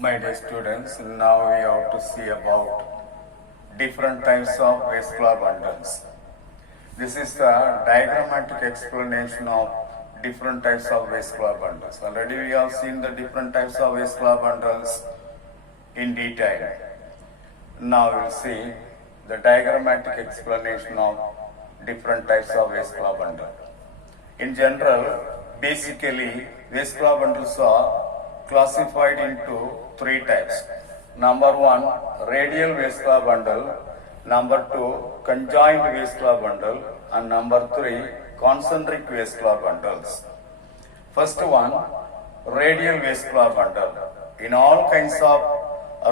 My dear students, now we have to see about different types of vascular bundles. This is the diagrammatic explanation of different types of vascular bundles. Already we have seen the different types of vascular bundles in detail. Now we will see the diagrammatic explanation of different types of vascular bundle. In general, basically vascular bundles are classified into three types. Number one, radial vascular bundle. Number two, conjoined vascular bundle. And number three, concentric vascular bundles. First one, radial vascular bundle. In all kinds of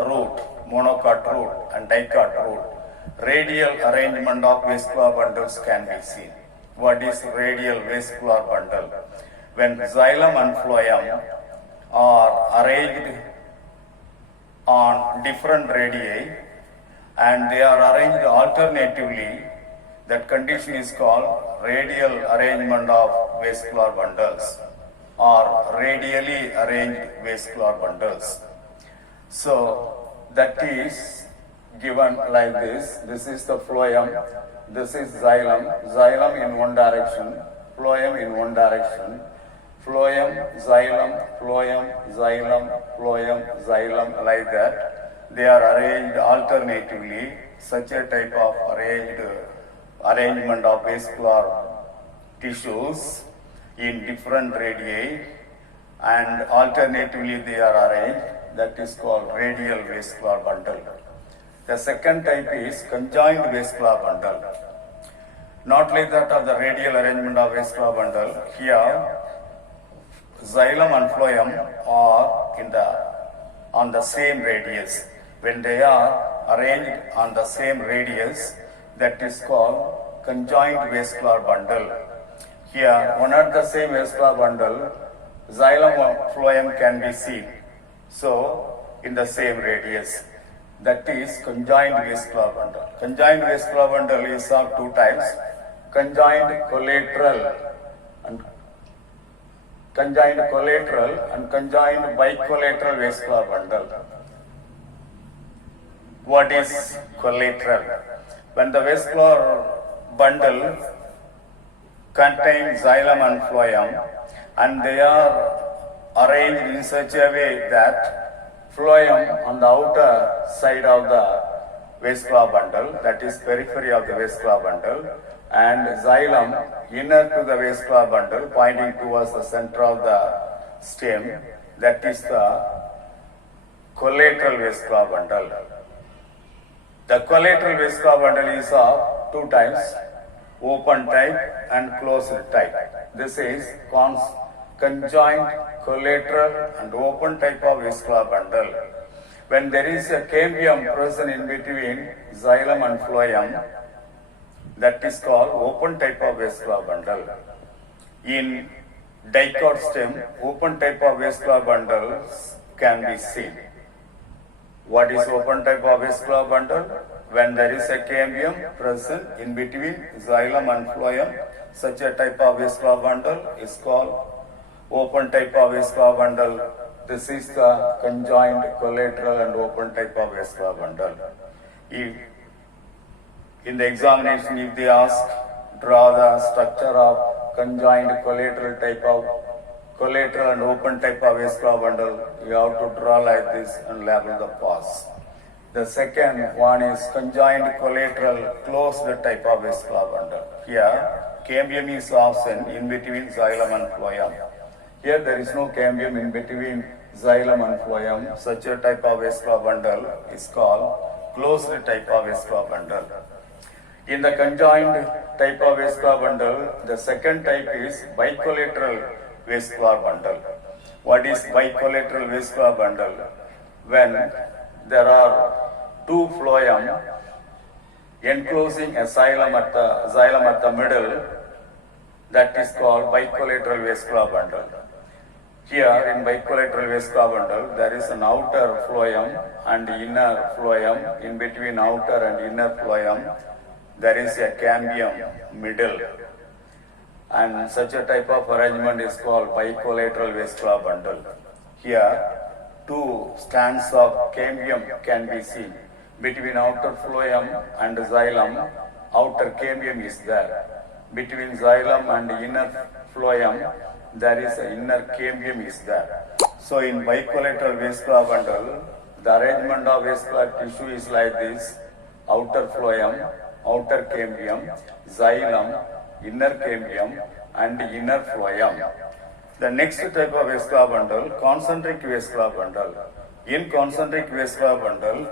route, monocot route and dicot route, radial arrangement of vascular bundles can be seen. What is radial vascular bundle? When xylem and phloem are arranged on different radii and they are arranged alternatively, that condition is called radial arrangement of vascular bundles or radially arranged vascular bundles. So that is given like this. This is the phloem, this is xylem, xylem in one direction, phloem in one direction, phloem, xylem, phloem, xylem, phloem, xylem, like that. They are arranged alternatively. Such a type of arrangement of vascular tissues in different radii and alternatively they are arranged. That is called radial vascular bundle. The second type is conjoined vascular bundle. Not like that of the radial arrangement of vascular bundle. Here, xylem and phloem are on the same radius. When they are arranged on the same radius, that is called conjoined vascular bundle. Here, one at the same vascular bundle, xylem and phloem can be seen. So, in the same radius. That is conjoined vascular bundle. Conjoined vascular bundle is of two types: conjoined collateral and conjoined bicollateral vascular bundle. What is collateral? When the vascular bundle contains xylem and phloem and they are arranged in such a way that phloem on the outer side of the vascular bundle, that is periphery of the vascular bundle, and xylem inner to the vascular bundle pointing towards the center of the stem, that is the collateral vascular bundle. The collateral vascular bundle is of two types: open type and closed type. This is conjoined collateral and open type of vascular bundle. When there is a cambium present in between xylem and phloem, that is called open type of vascular bundle. In dicot stem, open type of vascular bundles can be seen. What is open type of vascular bundle? When there is a cambium present in between xylem and phloem, such a type of vascular bundle is called open type of vascular bundle. This is the conjoined collateral and open type of vascular bundle. If in the examination, if they ask, draw the structure of conjoined collateral and open type of vascular bundle, you have to draw like this and label the pass. The second one is conjoined collateral closed type of vascular bundle. Here, cambium is absent in between xylem and phloem. Here there is no cambium in between xylem and phloem. Such a type of vascular bundle is called closed type of vascular bundle. In the conjoined type of vascular bundle, the second type is bicollateral vascular bundle. What is bicollateral vascular bundle? When there are two phloem enclosing a xylem at the middle, that is called bicollateral vascular bundle. Here in bicollateral vascular bundle, there is an outer phloem and inner phloem. In between outer and inner phloem, there is a cambium middle. And such a type of arrangement is called bicollateral vascular bundle. Here, two strands of cambium can be seen. Between outer phloem and xylem, outer cambium is there. Between xylem and inner phloem, there is an inner cambium is there. So in bicollateral vascular bundle, the arrangement of vascular tissue is like this: outer phloem, outer cambium, xylem, inner cambium, and inner phloem. The next type of vascular bundle, concentric vascular bundle. In concentric vascular bundle,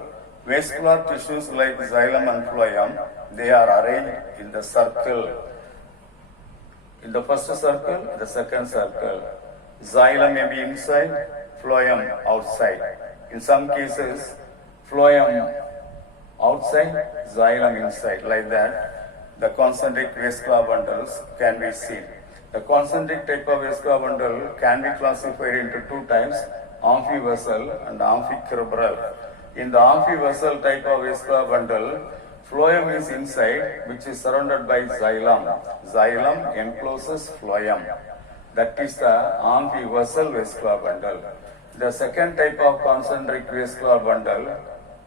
vascular tissues like xylem and phloem, they are arranged in the circle. In the first circle, the second circle. Xylem may be inside, phloem outside. In some cases, phloem outside, xylem inside, like that. The concentric vascular bundles can be seen. The concentric type of vascular bundle can be classified into two types: amphivessel and amphicerebral. In the amphivessel type of vascular bundle, phloem is inside, which is surrounded by xylem. Xylem encloses phloem. That is the amphivessel vascular bundle. The second type of concentric vascular bundle,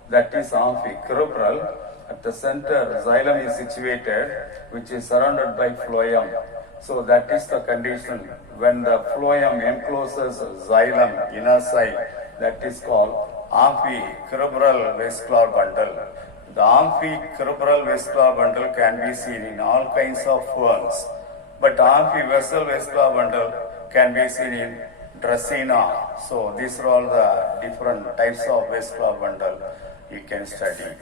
that is amphicerebral. At the center, xylem is situated, which is surrounded by phloem. So that is the condition when the phloem encloses xylem inner side. That is called amphicerebral vascular bundle. The amphicerebral vascular bundle can be seen in all kinds of ferns, but amphivessel vascular bundle can be seen in Dracaena. So these are all the different types of vascular bundle you can study.